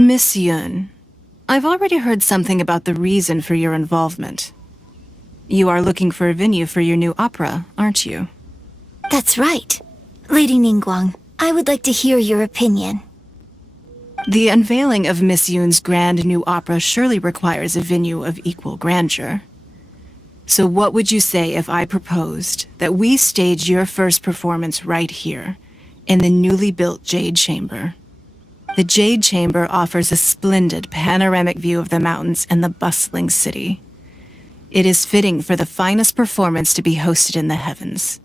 Miss Yun, I've already heard something about the reason for your involvement. You are looking for a venue for your new opera, aren't you? That's right. Lady Ningguang, I would like to hear your opinion. The unveiling of Miss Yun's grand new opera surely requires a venue of equal grandeur. So what would you say if I proposed that we stage your first performance right here, in the newly built Jade Chamber? The Jade Chamber offers a splendid panoramic view of the mountains and the bustling city. It is fitting for the finest performance to be hosted in the heavens.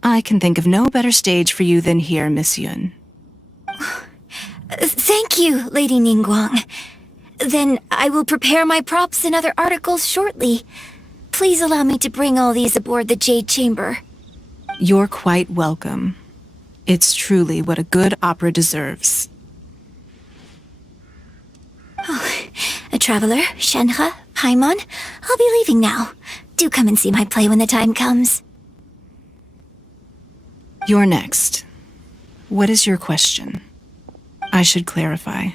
I can think of no better stage for you than here, Miss Yun. Thank you, Lady Ningguang. Then I will prepare my props and other articles shortly. Please allow me to bring all these aboard the Jade Chamber. You're quite welcome. It's truly what a good opera deserves. A traveler, Shenhe, Paimon, I'll be leaving now. Do come and see my play when the time comes. You're next. What is your question? I should clarify.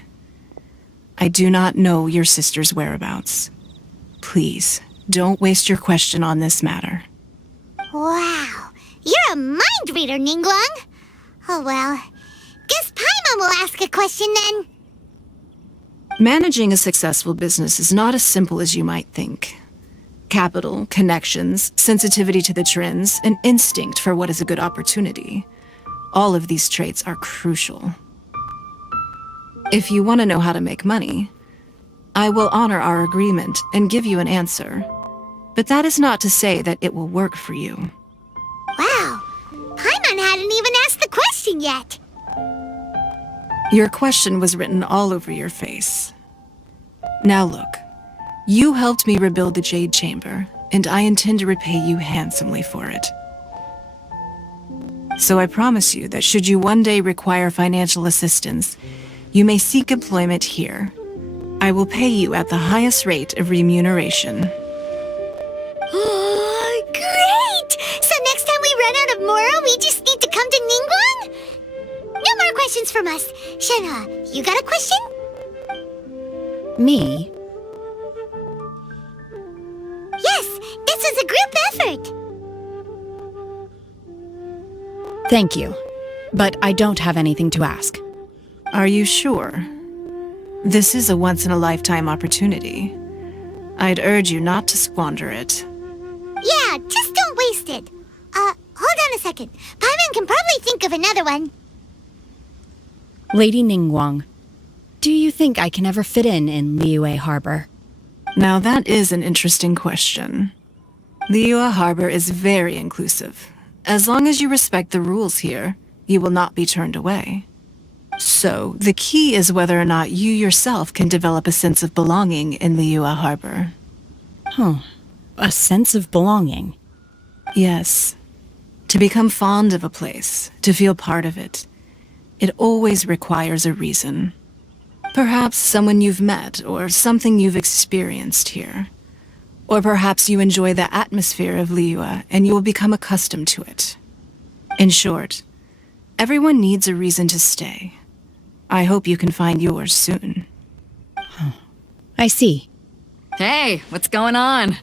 I do not know your sister's whereabouts. Please, don't waste your question on this matter. Wow, you're a mind reader, Ningguang. Oh well, guess Paimon will ask a question then. Managing a successful business is not as simple as you might think. Capital, connections, sensitivity to the trends, and instinct for what is a good opportunity. All of these traits are crucial. If you want to know how to make money, I will honor our agreement and give you an answer. But that is not to say that it will work for you. Wow, Paimon hadn't even asked the question yet. Your question was written all over your face. Now look, you helped me rebuild the Jade Chamber, and I intend to repay you handsomely for it. So I promise you that should you one day require financial assistance, you may seek employment here. I will pay you at the highest rate of remuneration. Oh, great! So next time we run out of Mora, we just need to come to Ningguang? No more questions from us. Shenhe, you got a question? Me? Yes, this is a group effort. Thank you. But I don't have anything to ask. Are you sure? This is a once-in-a-lifetime opportunity. I'd urge you not to squander it. Yeah, just don't waste it. Hold on a second. Paimon can probably think of another one. Lady Ningguang, do you think I can ever fit in Liyue Harbor? Now that is an interesting question. Liyue Harbor is very inclusive. As long as you respect the rules here, you will not be turned away. So, the key is whether or not you yourself can develop a sense of belonging in Liyue Harbor. Huh. A sense of belonging. Yes. To become fond of a place, to feel part of it, it always requires a reason. Perhaps someone you've met, or something you've experienced here. Or perhaps you enjoy the atmosphere of Liyue and you will become accustomed to it. In short, everyone needs a reason to stay. I hope you can find yours soon. I see. Hey, what's going on?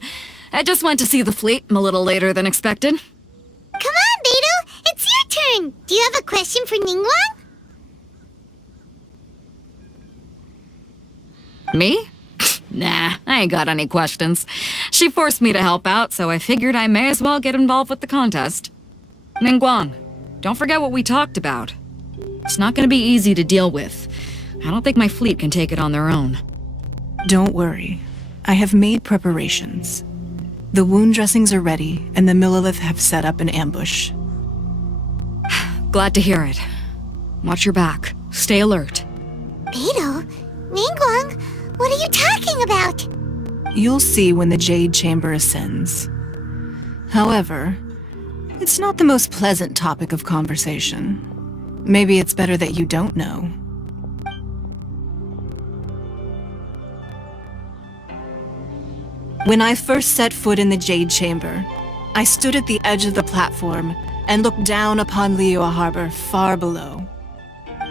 I just went to see the fleet. I'm a little later than expected. Come on, Beidou, it's your turn. Do you have a question for Ningguang? Me? Nah, I ain't got any questions. She forced me to help out, so I figured I may as well get involved with the contest. Ningguang, don't forget what we talked about. It's not gonna be easy to deal with. I don't think my fleet can take it on their own. Don't worry. I have made preparations. The wound dressings are ready, and the Millilith have set up an ambush. Glad to hear it. Watch your back. Stay alert. Beidou? Ningguang? What are you talking about? You'll see when the Jade Chamber ascends. However, it's not the most pleasant topic of conversation. Maybe it's better that you don't know. When I first set foot in the Jade Chamber, I stood at the edge of the platform and looked down upon Liyue Harbor far below.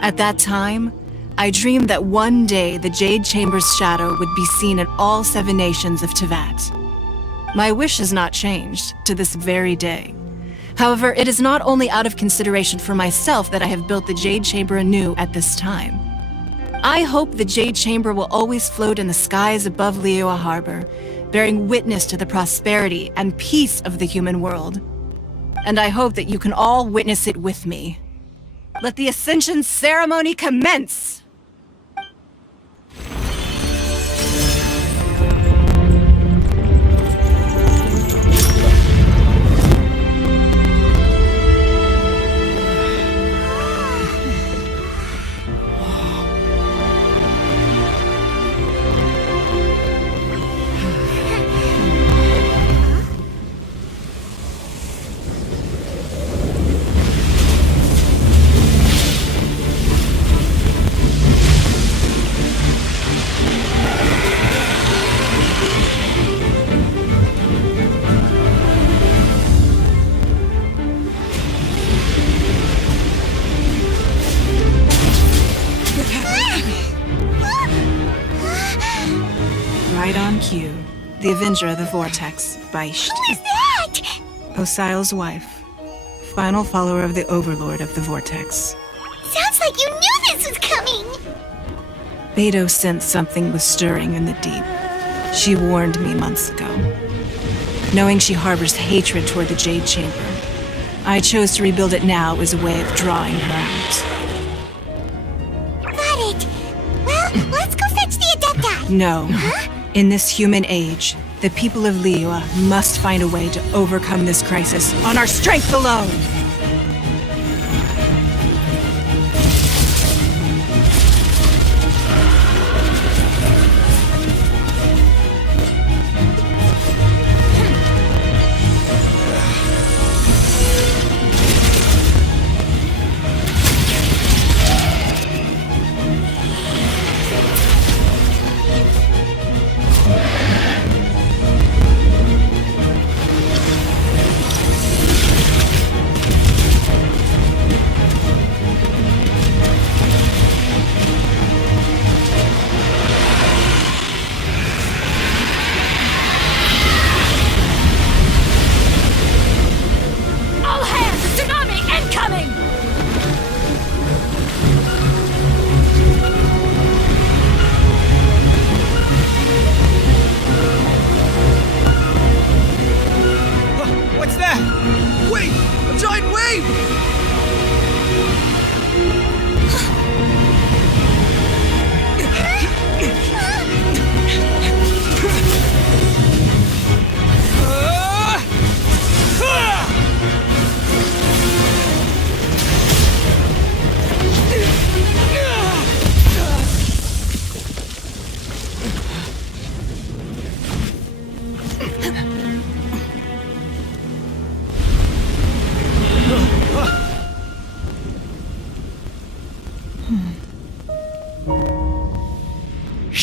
At that time, I dreamed that one day the Jade Chamber's shadow would be seen in all 7 nations of Tevat. My wish has not changed to this very day. However, it is not only out of consideration for myself that I have built the Jade Chamber anew at this time. I hope the Jade Chamber will always float in the skies above Liyue Harbor, bearing witness to the prosperity and peace of the human world. And I hope that you can all witness it with me. Let the Ascension ceremony commence! Right on cue. The Avenger of the Vortex, Beisht. Who is that? Osial's wife. Final follower of the Overlord of the Vortex. Sounds like you knew this was coming! Beidou sensed something was stirring in the deep. She warned me months ago. Knowing she harbors hatred toward the Jade Chamber, I chose to rebuild it now as a way of drawing her out. Got it. Well, let's go fetch the Adepta. No. Huh? In this human age, the people of Liyue must find a way to overcome this crisis on our strength alone!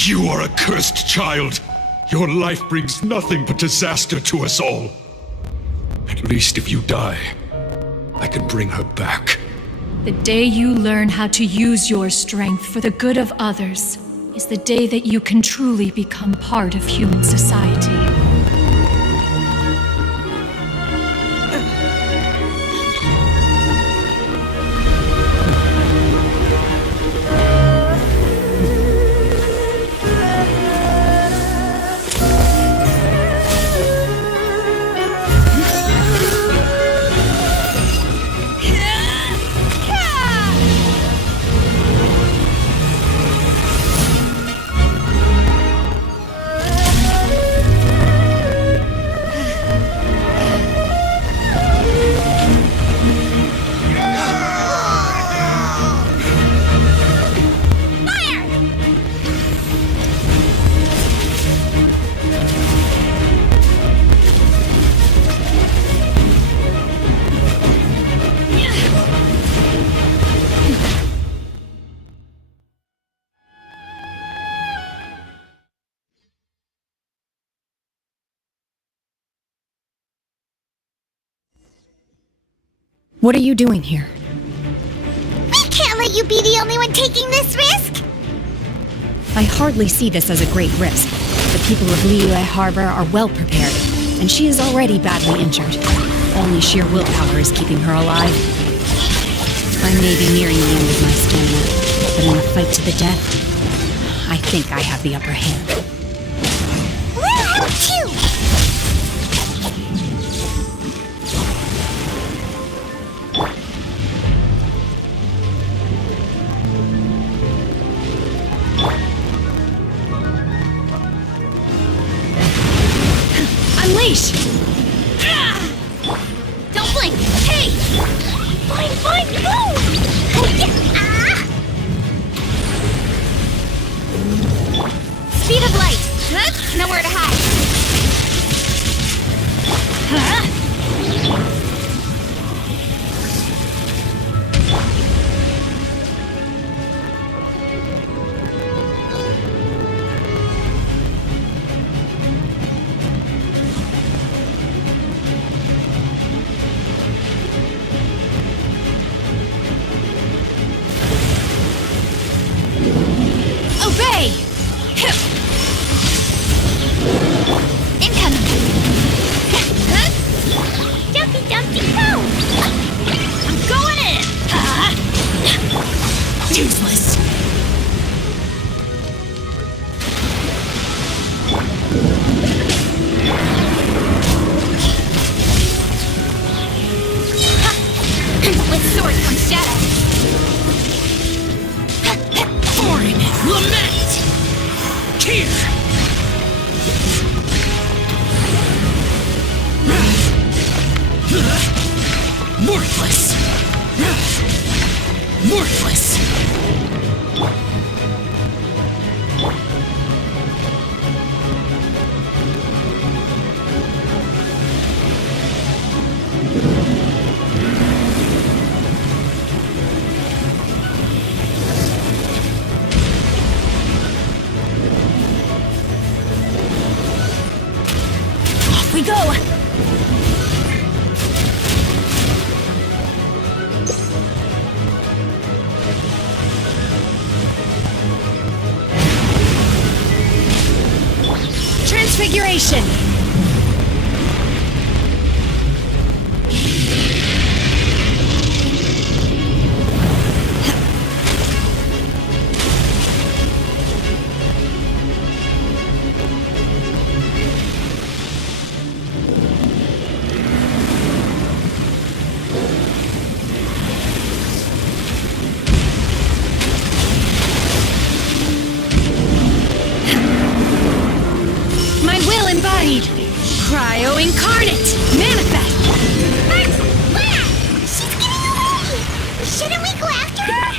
You are a cursed child. Your life brings nothing but disaster to us all. At least if you die, I can bring her back. The day you learn how to use your strength for the good of others is the day that you can truly become part of human society. What are you doing here? We can't let you be the only one taking this risk! I hardly see this as a great risk. The people of Liyue Harbor are well prepared, and she is already badly injured. Only sheer willpower is keeping her alive. I may be nearing the end of my stamina, but in a fight to the death, I think I have the upper hand. We'll help too! Unleash! Don't blink! Hey! Fine, fine, go! Oh, yeah. Speed of light! Nowhere to hide! Obey! Incoming! Dumpy, dumpy, go! I'm going in! Useless! With sword comes shadow. Foreign lament! Here! Worthless! Worthless! Off we go! Transfiguration! My will embodied! Cryo incarnate! Manifest! She's getting away! Shouldn't we go after her?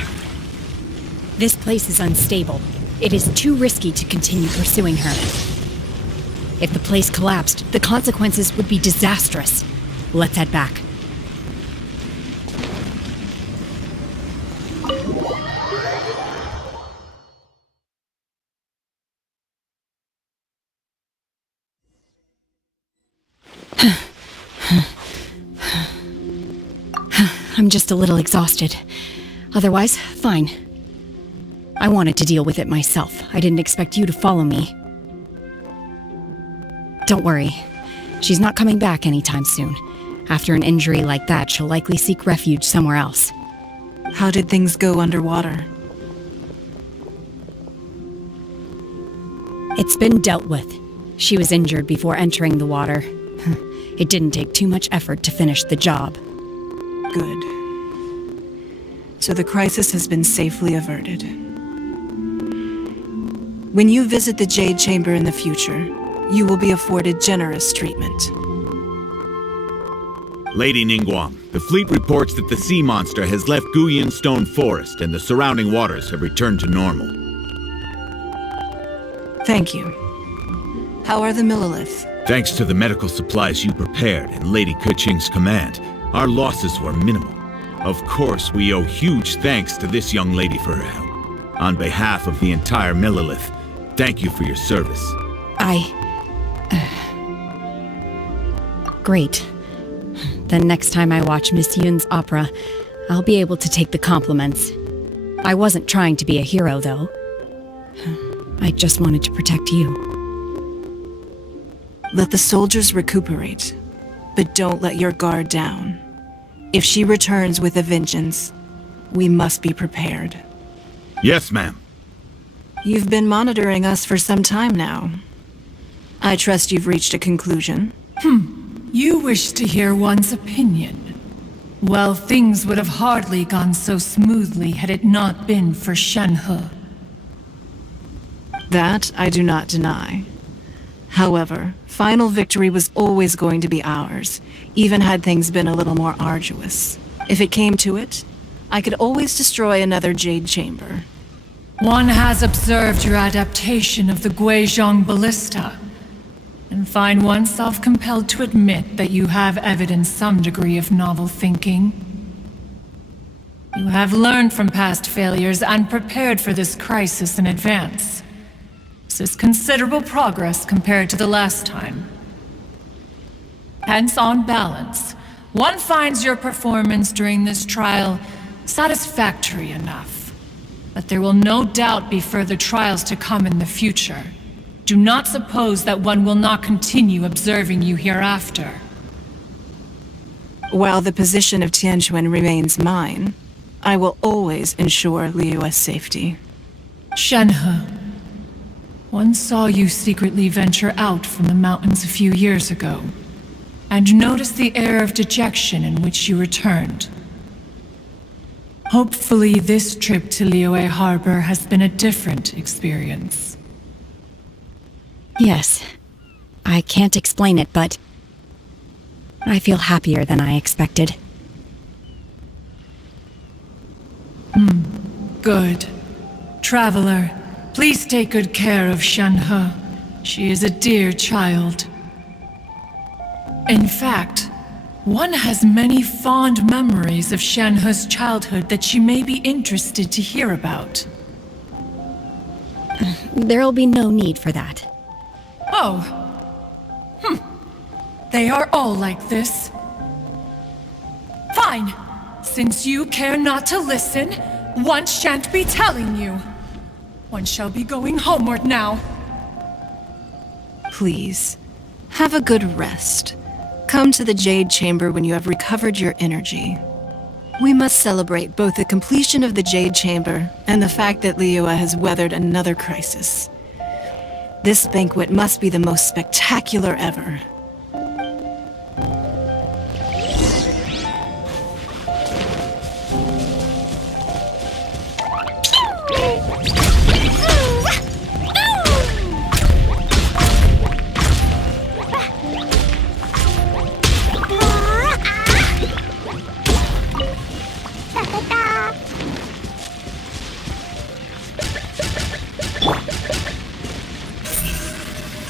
This place is unstable. It is too risky to continue pursuing her. If the place collapsed, the consequences would be disastrous. Let's head back. I'm just a little exhausted. Otherwise, fine. I wanted to deal with it myself. I didn't expect you to follow me. Don't worry. She's not coming back anytime soon. After an injury like that, she'll likely seek refuge somewhere else. How did things go underwater? It's been dealt with. She was injured before entering the water. It didn't take too much effort to finish the job. Good. So the crisis has been safely averted. When you visit the Jade Chamber in the future, you will be afforded generous treatment. Lady Ningguang, the fleet reports that the sea monster has left Guyan Stone Forest and the surrounding waters have returned to normal. Thank you. How are the Millilith? Thanks to the medical supplies you prepared and Lady Keqing's command, our losses were minimal. Of course, we owe huge thanks to this young lady for her help. On behalf of the entire Millilith, thank you for your service. Great. Then next time I watch Miss Yun's opera, I'll be able to take the compliments. I wasn't trying to be a hero, though. I just wanted to protect you. Let the soldiers recuperate, but don't let your guard down. If she returns with a vengeance, we must be prepared. Yes, ma'am. You've been monitoring us for some time now. I trust you've reached a conclusion. You wish to hear one's opinion. Well, things would have hardly gone so smoothly had it not been for Shenhe. That I do not deny. However, final victory was always going to be ours, even had things been a little more arduous. If it came to it, I could always destroy another Jade Chamber. One has observed your adaptation of the Guizhong Ballista, and find oneself compelled to admit that you have evidenced some degree of novel thinking. You have learned from past failures and prepared for this crisis in advance. This is considerable progress compared to the last time. Hence, on balance, one finds your performance during this trial satisfactory enough. But there will no doubt be further trials to come in the future. Do not suppose that one will not continue observing you hereafter. While the position of Tianquan remains mine, I will always ensure Liyue's safety. Shenhe, one saw you secretly venture out from the mountains a few years ago, and noticed the air of dejection in which you returned. Hopefully this trip to Liyue Harbor has been a different experience. Yes. I can't explain it, but I feel happier than I expected. Good. Traveler, please take good care of Shenhe. She is a dear child. In fact, one has many fond memories of Shenhe's childhood that she may be interested to hear about. There'll be no need for that. Oh. They are all like this. Fine. Since you care not to listen, one shan't be telling you. One shall be going homeward now. Please, have a good rest. Come to the Jade Chamber when you have recovered your energy. We must celebrate both the completion of the Jade Chamber and the fact that Liyue has weathered another crisis. This banquet must be the most spectacular ever.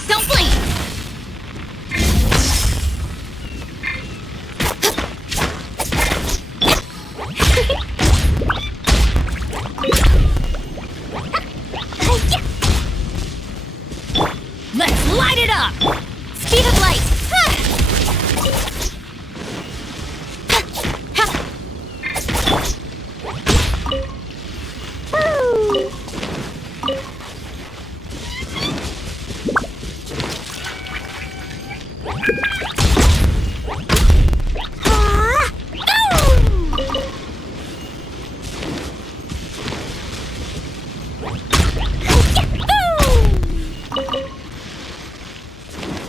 Don't blink! Let's light it up!